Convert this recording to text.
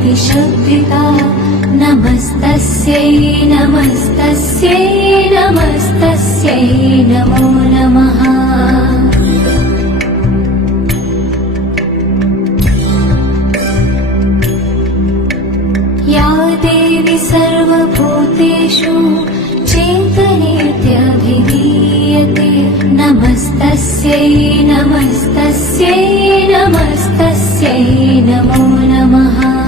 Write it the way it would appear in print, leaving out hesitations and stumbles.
ज्योतिशब्दिका नमस्तस्यै नमस्तस्यै नमस्तस्यै नमो नमः। या देवी सर्वभूतेषु चेतनेत्यभिधीयते नमस्तस्यै नमस्तस्यै नमस्तस्यै नमो नमः।